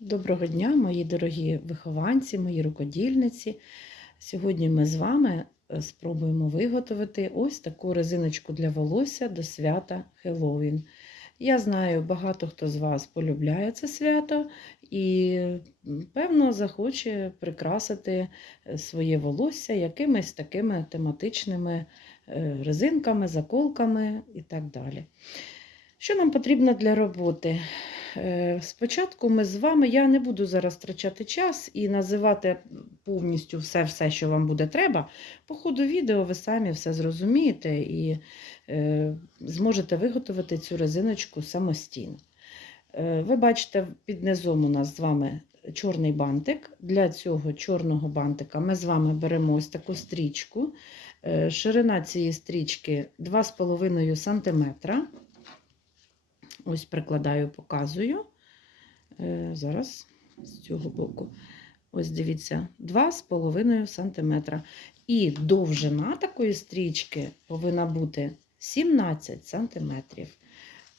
Доброго дня, мої дорогі вихованці, мої рукодільниці. Сьогодні ми з вами е, спробуємо виготовити ось таку резиночку для волосся до свята Хеллоуін. Я знаю, багато хто з вас полюбляє це свято і, певно, захоче прикрасити е, своє волосся якимись такими тематичними е, резинками, заколками і так далі. Що нам потрібно для роботи? Е, Спочатку ми з вами, я не буду зараз втрачати час і називати повністю все, все, що вам буде треба. По ходу відео ви самі все зрозумієте і е, зможете виготовити цю резиночку самостійно. Е, ви бачите, під низом у нас з вами чорний бантик. Для цього чорного бантика ми з вами беремо ось таку стрічку. Е, Ширина цієї стрічки 2,5 см. Ось прикладаю, показую. Е, зараз з цього боку. Ось дивіться, 2,5 см. І довжина такої стрічки повинна бути 17 см.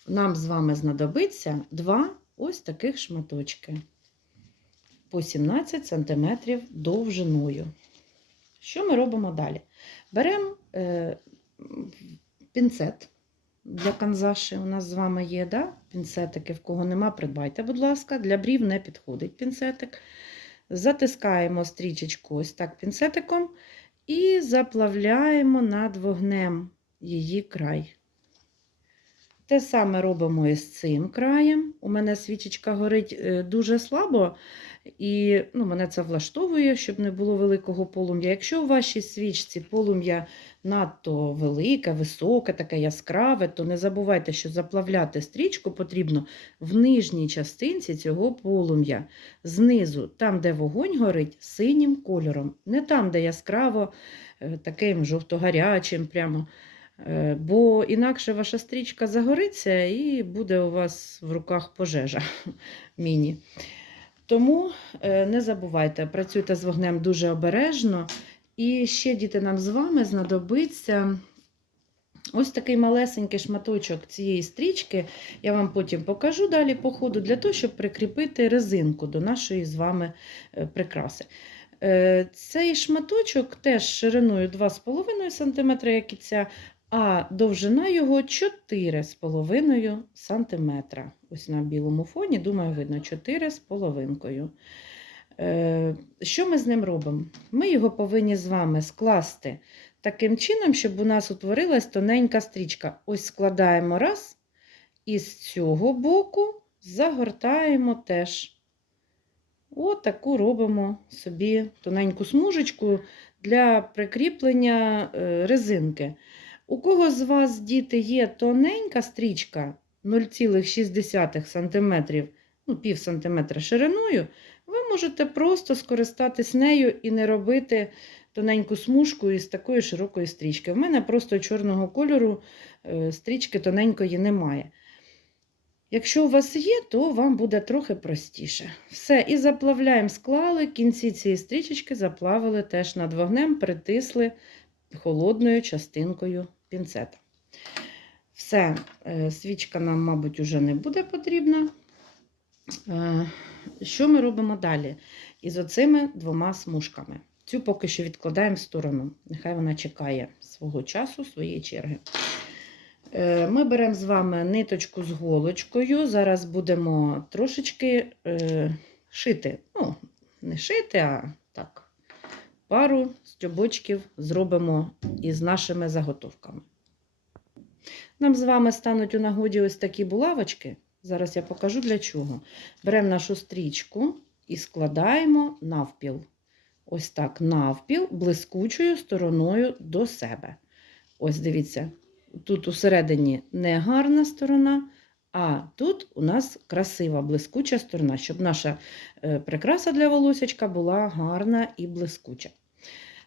Нам з вами знадобиться два ось таких шматочки по 17 см довжиною. Що ми робимо далі? Беремо е, пінцет для канзаші у нас з вами є, да? пінцетики, в кого нема, придбайте, будь ласка, для брів не підходить пінцетик. Затискаємо стрічечку ось так пінцетиком і заплавляємо над вогнем її край. Те саме робимо і з цим краєм. У мене свічечка горить е, дуже слабо, і ну, мене це влаштовує, щоб не було великого полум'я. Якщо у вашій свічці полум'я надто велике, високе, таке яскраве, то не забувайте, що заплавляти стрічку потрібно в нижній частинці цього полум'я. Знизу, там, де вогонь горить, синім кольором, не там, де яскраво, е, таким жовто-гарячим прямо. Е, Бо інакше ваша стрічка загориться і буде у вас в руках пожежа міні. Тому е, не забувайте, працюйте з вогнем дуже обережно. І ще, діти, нам з вами знадобиться ось такий малесенький шматочок цієї стрічки. Я вам потім покажу далі по ходу, для того, щоб прикріпити резинку до нашої з вами е, прикраси. Цей шматочок теж шириною 2,5 см, як і ця, а довжина його 4,5 см. Ось на білому фоні, думаю, видно 4,5 Е, Що ми з ним робимо? Ми його повинні з вами скласти таким чином, щоб у нас утворилась тоненька стрічка. Ось складаємо раз, і з цього боку загортаємо теж. От таку робимо собі тоненьку смужечку для прикріплення е, резинки. У кого з вас, діти, є тоненька стрічка 0,6 см, ну, пів сантиметра шириною, ви можете просто скористатись нею і не робити тоненьку смужку із такої широкої стрічки. В мене просто чорного кольору е, стрічки тоненької немає. Якщо у вас є, то вам буде трохи простіше. Все, і заплавляємо, склали, кінці цієї стрічечки заплавили теж над вогнем, притисли холодною частинкою пінцета. Все, е, свічка нам, мабуть, уже не буде потрібна. Е, Що ми робимо далі? Із оцими двома смужками. Цю поки що відкладаємо в сторону. Нехай вона чекає свого часу, своєї черги. Е, Ми беремо з вами ниточку з голочкою. Зараз будемо трошечки шити. Ну, не шити, а так, пару стьобочків зробимо із нашими заготовками. Нам з вами стануть у нагоді ось такі булавочки. Зараз я покажу для чого. Беремо нашу стрічку і складаємо навпіл. Ось так, навпіл, блискучою стороною до себе. Ось дивіться, тут усередині не гарна сторона, а тут у нас красива блискуча сторона, щоб наша е, прикраса для волосячка була гарна і блискуча.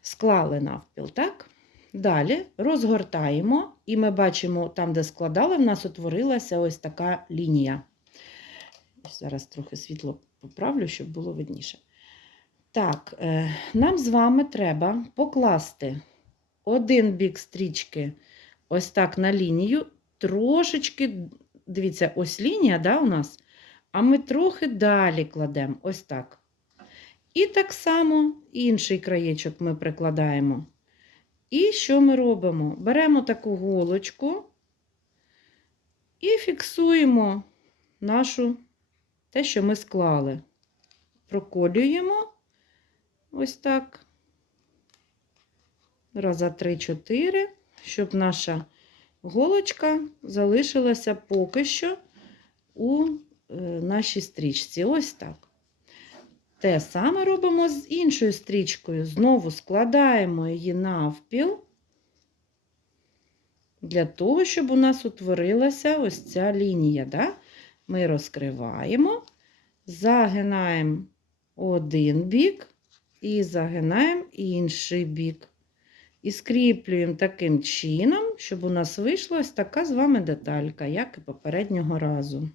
Склали навпіл, так? Далі розгортаємо, і ми бачимо, там, де складали, в нас утворилася ось така лінія. Зараз трохи світло поправлю, щоб було видніше. Так, е, нам з вами треба покласти один бік стрічки ось так на лінію, трошечки, дивіться, ось лінія да, у нас, а ми трохи далі кладемо. Ось так. І так само інший краєчок ми прикладаємо. І що ми робимо? Беремо таку голочку і фіксуємо нашу те, що ми склали. Проколюємо ось так. Раза три-чотири, щоб наша голочка залишилася поки що у е, нашій стрічці. Ось так. Те саме робимо з іншою стрічкою. Знову складаємо її навпіл, для того, щоб у нас утворилася ось ця лінія. Да? Ми розкриваємо, загинаємо один бік і загинаємо інший бік. І скріплюємо таким чином, щоб у нас вийшла ось така з вами деталька, як і попереднього разу.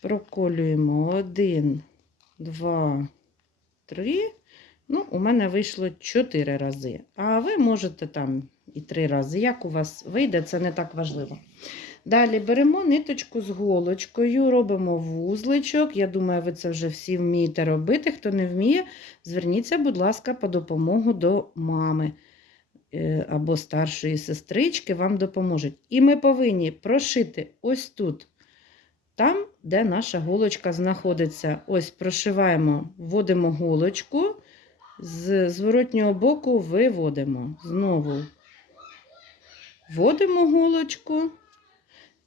Проколюємо один, два, три. Ну, у мене вийшло 4 рази. А ви можете там і 3 рази. Як у вас вийде, це не так важливо. Далі беремо ниточку з голочкою, робимо вузличок. Я думаю, ви це вже всі вмієте робити. Хто не вміє, зверніться, будь ласка, по допомогу до мами е, або старшої сестрички, вам допоможуть. І ми повинні прошити ось тут, там, де наша голочка знаходиться. Ось прошиваємо, вводимо голочку, з зворотнього боку виводимо. Знову вводимо голочку.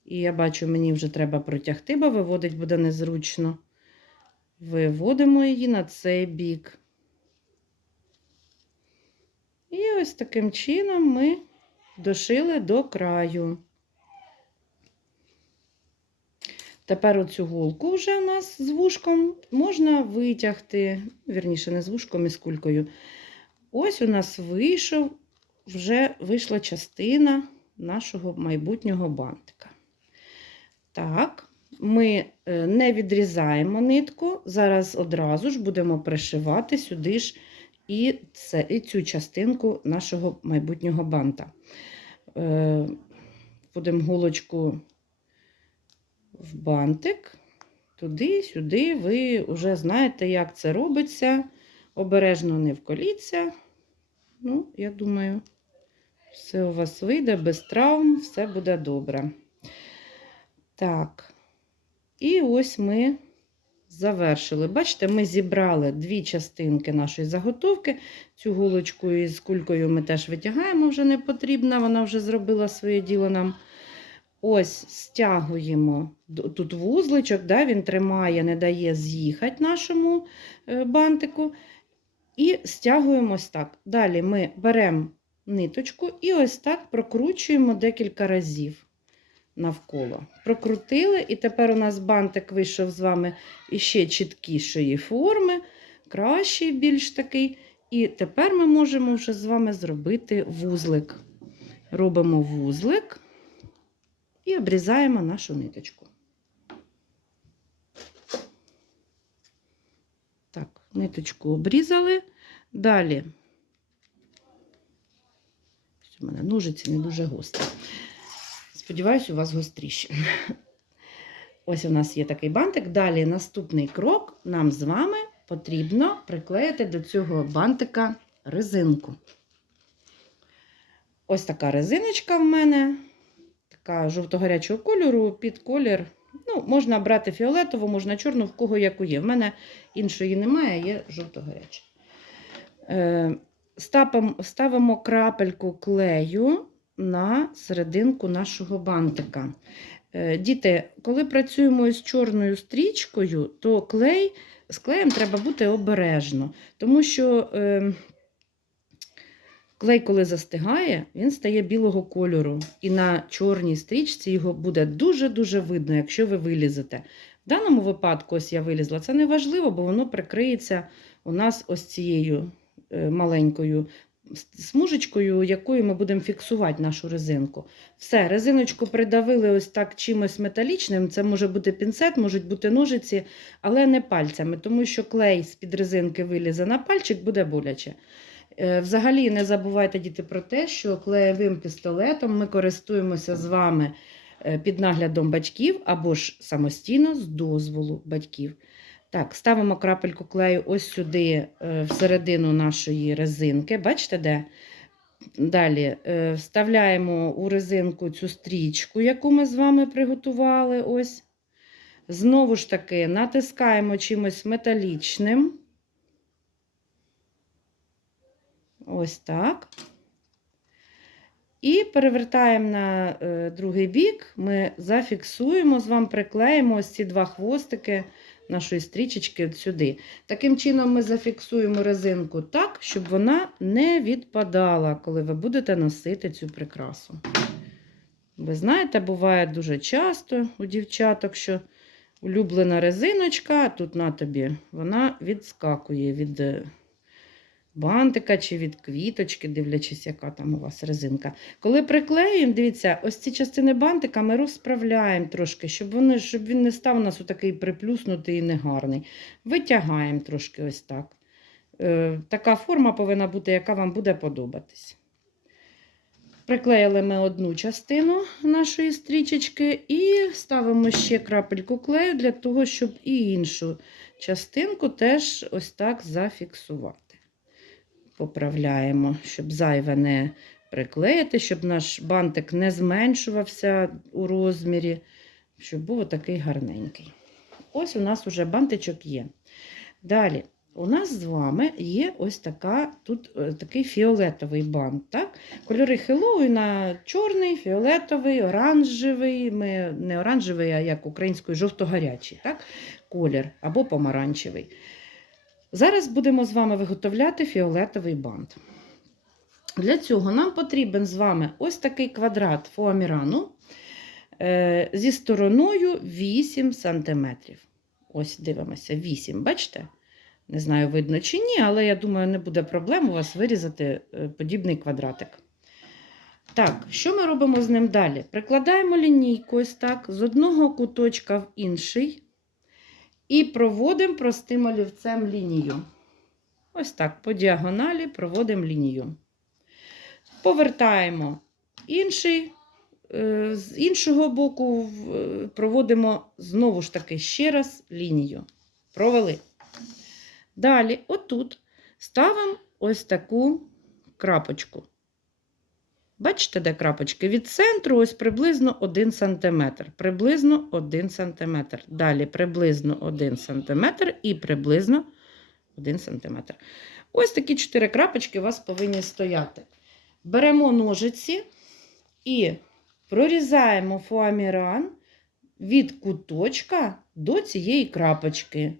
І я бачу, мені вже треба протягти, бо виводить буде незручно. Виводимо її на цей бік. І ось таким чином ми дошили до краю. Тепер оцю голку вже у нас з вушком можна витягти, вірніше, не з вушком і з кулькою. Ось у нас вийшов, вже вийшла частина нашого майбутнього бантика. Так, ми е, не відрізаємо нитку, зараз одразу ж будемо пришивати сюди ж і, це, і цю частинку нашого майбутнього банта. Е, Будемо голочку в бантик, туди, сюди. Ви вже знаєте, як це робиться. Обережно не вколіться. Ну, я думаю, все у вас вийде без травм, все буде добре. Так, і ось ми завершили. Бачите, ми зібрали дві частинки нашої заготовки. Цю голочку із кулькою ми теж витягаємо, вже не потрібна, вона вже зробила своє діло нам. Ось стягуємо тут вузличок, да, він тримає, не дає з'їхати нашому е, бантику. І стягуємо ось так. Далі ми беремо ниточку і ось так прокручуємо декілька разів навколо. Прокрутили, і тепер у нас бантик вийшов з вами іще чіткішої форми, кращий, більш такий. І тепер ми можемо вже з вами зробити вузлик. Робимо вузлик і обрізаємо нашу ниточку. Так, ниточку обрізали. Далі, у мене ножиці не дуже гострі. Сподіваюсь, у вас гостріші. Ось у нас є такий бантик. Далі наступний крок нам з вами потрібно приклеїти до цього бантика резинку. Ось така резиночка в мене, така жовто-гарячого кольору, під колір. Ну, Можна брати фіолетову, можна чорну, в кого яку є. В мене іншої немає, є жовто-гаряча. Е, ставимо крапельку клею на серединку нашого бантика. Е, діти, коли працюємо з чорною стрічкою, то клей, з клеєм треба бути обережно, тому що е, клей, коли застигає, він стає білого кольору. І на чорній стрічці його буде дуже-дуже видно, якщо ви вилізете. В даному випадку, ось я вилізла, це не важливо, бо воно прикриється у нас ось цією е, маленькою смужечкою, якою ми будемо фіксувати нашу резинку. Все, резиночку придавили ось так чимось металічним. Це може бути пінцет, можуть бути ножиці, але не пальцями, тому що клей з-під резинки вилізе на пальчик, буде боляче. Е, взагалі, не забувайте діти про те, що клеєвим пістолетом ми користуємося з вами е, під наглядом батьків або ж самостійно з дозволу батьків. Так, ставимо крапельку клею ось сюди, е, всередину нашої резинки. Бачите, де? Далі е, вставляємо у резинку цю стрічку, яку ми з вами приготували. Ось. Знову ж таки, натискаємо чимось металічним. Ось так. І перевертаємо на е, другий бік, ми зафіксуємо, з вами приклеїмо ось ці два хвостики нашої стрічечки от сюди. Таким чином ми зафіксуємо резинку так, щоб вона не відпадала, коли ви будете носити цю прикрасу. Ви знаєте, буває дуже часто у дівчаток, що улюблена резиночка, а тут на тобі, вона відскакує від е, бантика чи від квіточки, дивлячись, яка там у вас резинка. Коли приклеюємо, дивіться, ось ці частини бантика ми розправляємо трошки, щоб, вони, щоб він не став у нас такий приплюснутий і негарний. Витягаємо трошки ось так. Е, така форма повинна бути, яка вам буде подобатись. Приклеїли ми одну частину нашої стрічечки і ставимо ще крапельку клею для того, щоб і іншу частинку теж ось так зафіксувати. Поправляємо, щоб зайве не приклеїти, щоб наш бантик не зменшувався у розмірі, щоб був такий гарненький. Ось у нас уже бантичок є. Далі, у нас з вами є ось така, тут е, такий фіолетовий бант. Так? Кольори Хеллоуіна чорний, фіолетовий, оранжевий. Ми не оранжевий, а як українською жовто-гарячий так? колір або помаранчевий. Зараз будемо з вами виготовляти фіолетовий бант. Для цього нам потрібен з вами ось такий квадрат фоамірану е, зі стороною 8 см. Ось дивимося, 8, бачите? Не знаю, видно чи ні, але я думаю, не буде проблем у вас вирізати е, подібний квадратик. Так, що ми робимо з ним далі? Прикладаємо лінійку ось так, з одного куточка в інший. І проводимо простим олівцем лінію. Ось так, по діагоналі проводимо лінію. Повертаємо інший, е, з іншого боку проводимо знову ж таки ще раз лінію. Провели. Далі, отут, ставимо ось таку крапочку. Бачите, де крапочки? Від центру ось приблизно 1 см. Приблизно 1 см. Далі приблизно 1 см і приблизно 1 см. Ось такі 4 крапочки у вас повинні стояти. Беремо ножиці і прорізаємо фуаміран від куточка до цієї крапочки.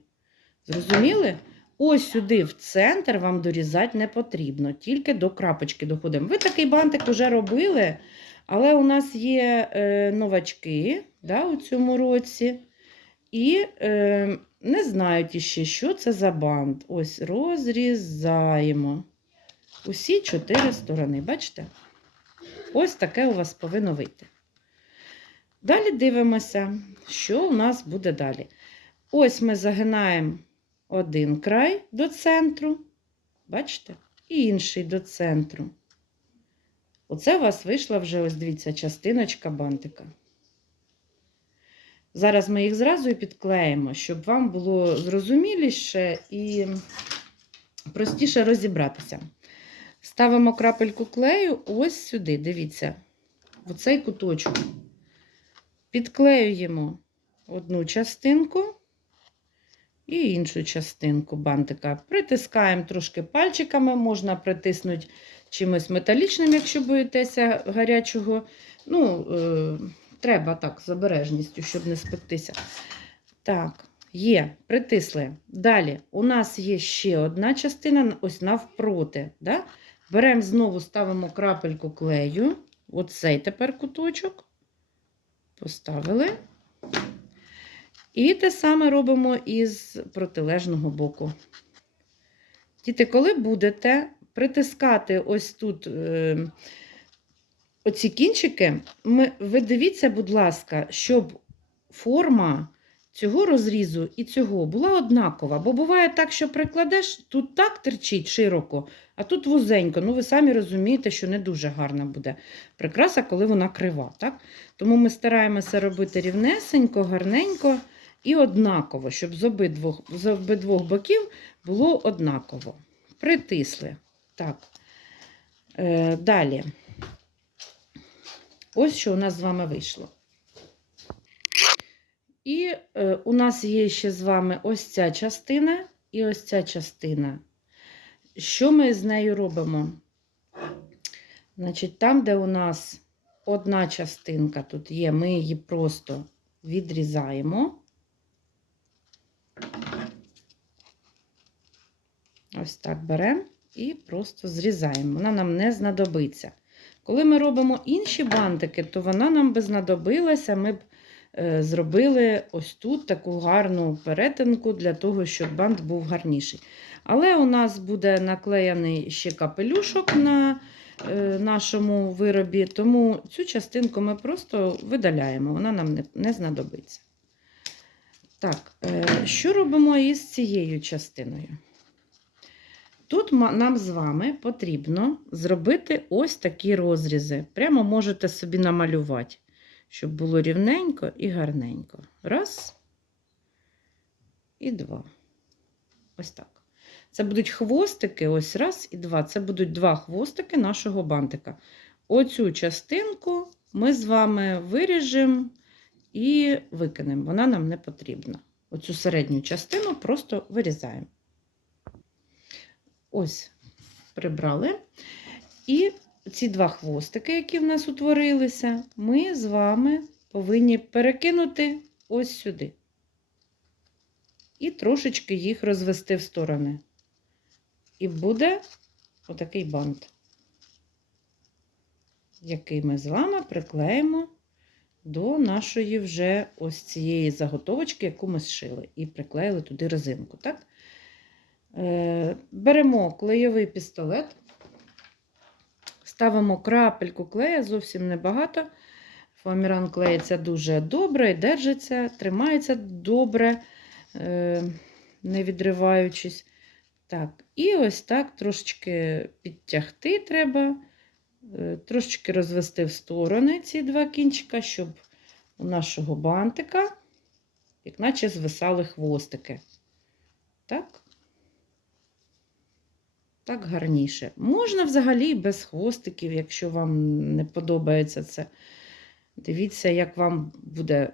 Зрозуміли? Ось сюди в центр вам дорізати не потрібно, тільки до крапочки доходимо. Ви такий бантик вже робили, але у нас є е, новачки да, у цьому році. І е, не знають іще, що це за бант. Ось розрізаємо усі чотири сторони. Бачите? Ось таке у вас повинно вийти. Далі дивимося, що у нас буде далі. Ось ми загинаємо один край до центру, бачите, і інший до центру. Оце у вас вийшла вже, ось дивіться, частиночка бантика. Зараз ми їх зразу і підклеїмо, щоб вам було зрозуміліше і простіше розібратися. Ставимо крапельку клею ось сюди, дивіться, в цей куточок. Підклеюємо одну частинку і іншу частинку бантика. Притискаємо трошки пальчиками, можна притиснути чимось металічним, якщо боїтеся гарячого. Ну, е, треба так, з обережністю, щоб не спектися. Так, є, притисли. Далі у нас є ще одна частина, ось навпроти. Да? Беремо знову, ставимо крапельку клею. Оцей тепер куточок. Поставили. І те саме робимо із протилежного боку. Діти, коли будете притискати ось тут е, оці кінчики, ви дивіться, будь ласка, щоб форма цього розрізу і цього була однакова. Бо буває так, що прикладеш, тут так терчить широко, а тут вузенько. Ну, ви самі розумієте, що не дуже гарна буде прикраса, коли вона крива. Так? Тому ми стараємося робити рівнесенько, гарненько і однаково, щоб з обидвох, з обидвох боків було однаково. Притисли. Так. Е, далі. Ось що у нас з вами вийшло. І е, у нас є ще з вами ось ця частина і ось ця частина. Що ми з нею робимо? Значить, там, де у нас одна частинка тут є, ми її просто відрізаємо. Ось так беремо і просто зрізаємо. Вона нам не знадобиться. Коли ми робимо інші бантики, то вона нам би знадобилася. Ми б е, зробили ось тут таку гарну перетинку для того, щоб бант був гарніший. Але у нас буде наклеєний ще капелюшок на е, нашому виробі, тому цю частинку ми просто видаляємо, вона нам не, знадобиться. Так, е, що робимо із цією частиною? Тут нам з вами потрібно зробити ось такі розрізи. Прямо можете собі намалювати, щоб було рівненько і гарненько. Раз. І два. Ось так. Це будуть хвостики, ось раз і два. Це будуть два хвостики нашого бантика. Оцю частинку ми з вами виріжемо і викинемо. Вона нам не потрібна. Оцю середню частину просто вирізаємо. Ось, прибрали. І ці два хвостики, які в нас утворилися, ми з вами повинні перекинути ось сюди. І трошечки їх розвести в сторони. І буде отакий бант, який ми з вами приклеїмо до нашої вже ось цієї заготовочки, яку ми зшили, і приклеїли туди резинку. Так? Е, Беремо клейовий пістолет, ставимо крапельку клея, зовсім небагато. Фоаміран клеїться дуже добре і держиться, тримається добре, е, не відриваючись. Так, І ось так трошечки підтягти треба, е, трошечки розвести в сторони ці два кінчика, щоб у нашого бантика, як наче звисали хвостики. Так так гарніше. Можна взагалі без хвостиків, якщо вам не подобається це. Дивіться, як вам буде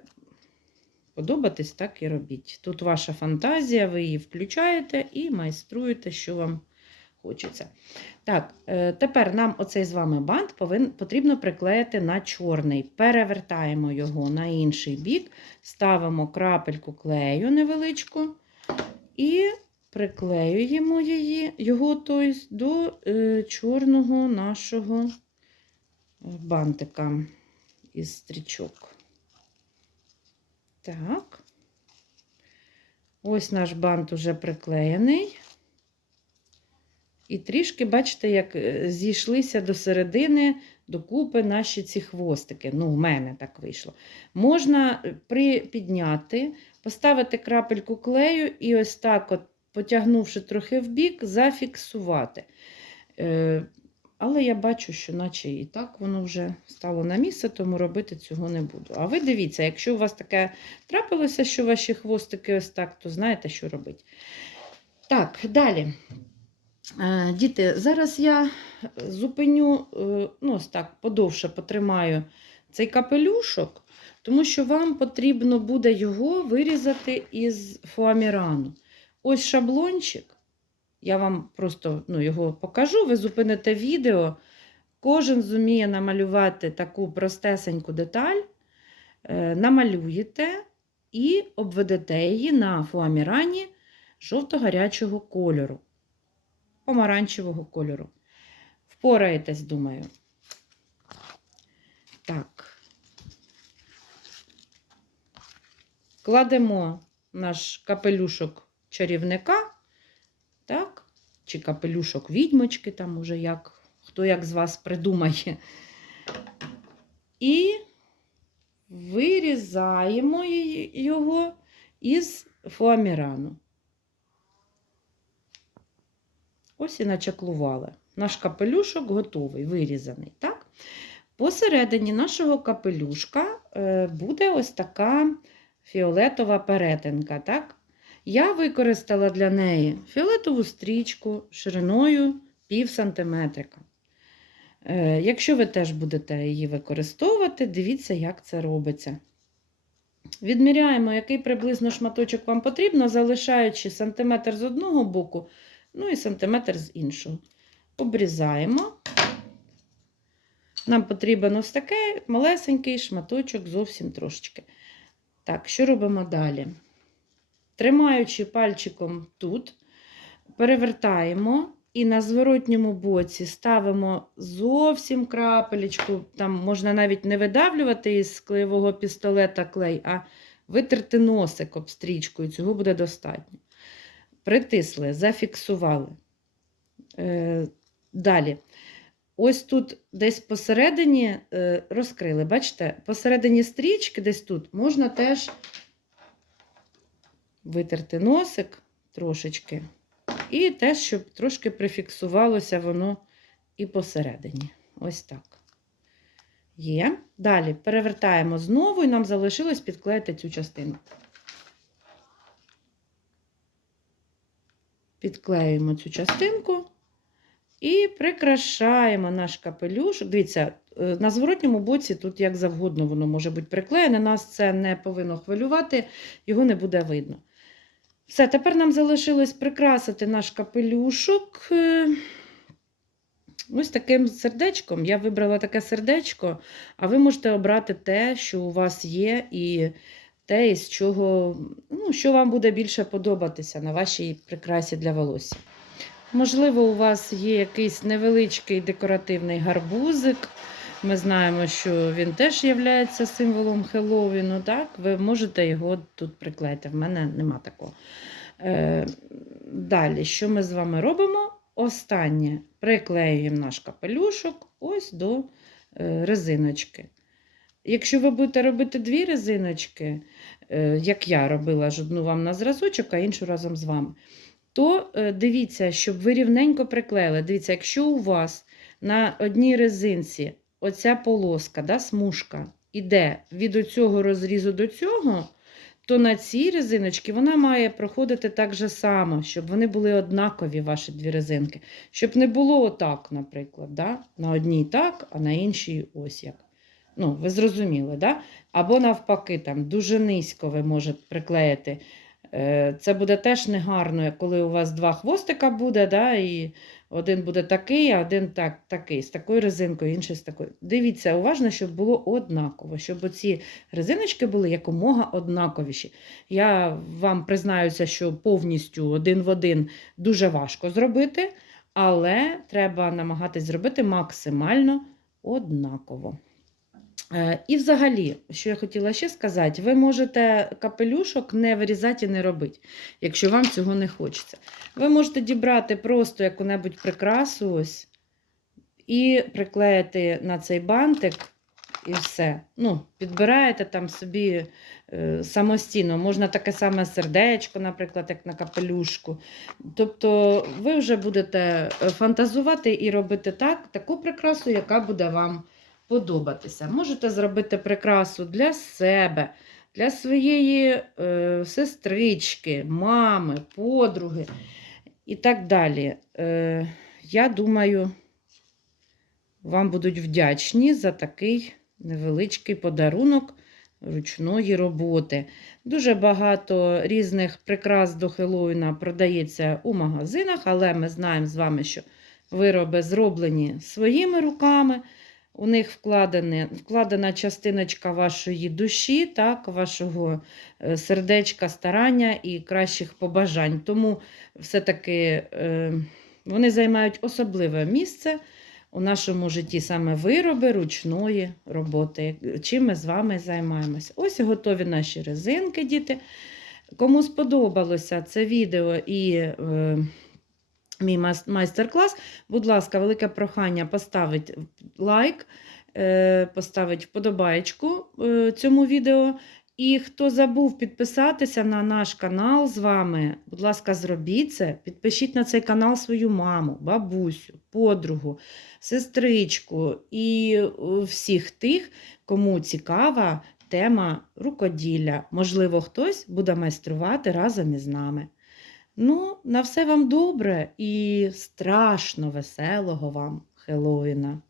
подобатись, так і робіть. Тут ваша фантазія, ви її включаєте і майструєте, що вам хочеться. Так, е, тепер нам оцей з вами бант повин, потрібно приклеїти на чорний. Перевертаємо його на інший бік, ставимо крапельку клею невеличку і приклеюємо її, його тобто, до е, чорного нашого е, бантика із стрічок. Так. Ось наш бант уже приклеєний. І трішки, бачите, як е, зійшлися до середини докупи наші ці хвостики. Ну, в мене так вийшло. Можна припідняти, поставити крапельку клею і ось так, от, потягнувши трохи вбік, зафіксувати. Е, але я бачу, що наче і так воно вже стало на місце, тому робити цього не буду. А ви дивіться, якщо у вас таке трапилося, що ваші хвостики ось так, то знаєте, що робити. Так, далі. Е, Діти, зараз я зупиню, е, ну, ось так, подовше потримаю цей капелюшок, тому що вам потрібно буде його вирізати із фоамірану. Ось шаблончик. Я вам просто ну, його покажу, ви зупините відео. Кожен зуміє намалювати таку простесеньку деталь, е, намалюєте і обведете її на фуамірані жовто-гарячого кольору, помаранчевого кольору. Впораєтесь, думаю. Так. Кладемо наш капелюшок чарівника, так? Чи капелюшок відьмочки, там уже як, хто як з вас придумає. І вирізаємо його із фуамірану. Ось і начаклували. Наш капелюшок готовий, вирізаний. Так? Посередині нашого капелюшка е, буде ось така фіолетова перетинка. Так? Я використала для неї фіолетову стрічку шириною пів сантиметрика. Е, Якщо ви теж будете її використовувати, дивіться, як це робиться. Відміряємо, який приблизно шматочок вам потрібно, залишаючи сантиметр з одного боку, ну і сантиметр з іншого. Обрізаємо. Нам потрібен ось такий малесенький шматочок, зовсім трошечки. Так, що робимо далі? Тримаючи пальчиком тут, перевертаємо і на зворотньому боці ставимо зовсім крапелечку. Там можна навіть не видавлювати із клеєвого пістолета клей, а витерти носик об стрічку, цього буде достатньо. Притисли, зафіксували. Е, Далі. Ось тут десь посередині е, розкрили. Бачите, посередині стрічки, десь тут, можна теж витерти носик трошечки. І теж, щоб трошки прифіксувалося воно і посередині. Ось так. Є. Далі перевертаємо знову, і нам залишилось підклеїти цю частину. Підклеюємо цю частинку і прикрашаємо наш капелюшок. Дивіться, е, на зворотньому боці тут як завгодно воно може бути приклеєне. Нас це не повинно хвилювати, його не буде видно. Все, тепер нам залишилось прикрасити наш капелюшок. е, Ось таким сердечком. Я вибрала таке сердечко, а ви можете обрати те, що у вас є, і те, із чого, ну, що вам буде більше подобатися на вашій прикрасі для волосся. Можливо, у вас є якийсь невеличкий декоративний гарбузик. Ми знаємо, що він теж є символом Хеллоуіну. Так? Ви можете його тут приклеїти. В мене нема такого. Е, далі, що ми з вами робимо? Останнє приклеюємо наш капелюшок ось до е, резиночки. Якщо ви будете робити дві резиночки, е, як я робила ж одну вам на зразочок, а іншу разом з вами, то е, дивіться, щоб ви рівненько приклеїли. Дивіться, якщо у вас на одній резинці оця полоска, да, смужка, іде від оцього розрізу до цього, то на цій резиночці вона має проходити так же само, щоб вони були однакові, ваші дві резинки. Щоб не було отак, наприклад. Да? На одній так, а на іншій ось як. Ну, ви зрозуміли, да? Або навпаки, там дуже низько ви можете приклеїти. Е, Це буде теж негарно, коли у вас два хвостика буде, да, і один буде такий, а один так, такий, з такою резинкою, інший з такою. Дивіться, уважно, щоб було однаково, щоб оці резиночки були якомога однаковіші. Я вам признаюся, що повністю один в один дуже важко зробити, але треба намагатись зробити максимально однаково. Е, І взагалі, що я хотіла ще сказати, ви можете капелюшок не вирізати і не робити, якщо вам цього не хочеться. Ви можете дібрати просто яку-небудь прикрасу ось і приклеїти на цей бантик, і все. Ну, Підбираєте там собі е, самостійно. Можна таке саме сердечко, наприклад, як на капелюшку. Тобто ви вже будете е, фантазувати і робити так, таку прикрасу, яка буде вам подобатися. Можете зробити прикрасу для себе, для своєї е, сестрички, мами, подруги і так далі. Е, Я думаю, вам будуть вдячні за такий невеличкий подарунок ручної роботи. Дуже багато різних прикрас до Хеллоуіна продається у магазинах, але ми знаємо з вами, що вироби зроблені своїми руками. У них вкладене, вкладена частиночка вашої душі, так, вашого е, сердечка, старання і кращих побажань. Тому все-таки е, вони займають особливе місце у нашому житті саме вироби ручної роботи, чим ми з вами займаємося. Ось готові наші резинки, діти. Кому сподобалося це відео і. Мій майстер-клас. Будь ласка, велике прохання поставити лайк, е, поставити вподобайку е, цьому відео І хто забув підписатися на наш канал з вами, будь ласка, зробіть це. Підпишіть на цей канал свою маму, бабусю, подругу, сестричку і е, всіх тих, кому цікава тема рукоділля. Можливо, хтось буде майструвати разом із нами. Ну, на все вам добре і страшно веселого вам Хеллоуіна!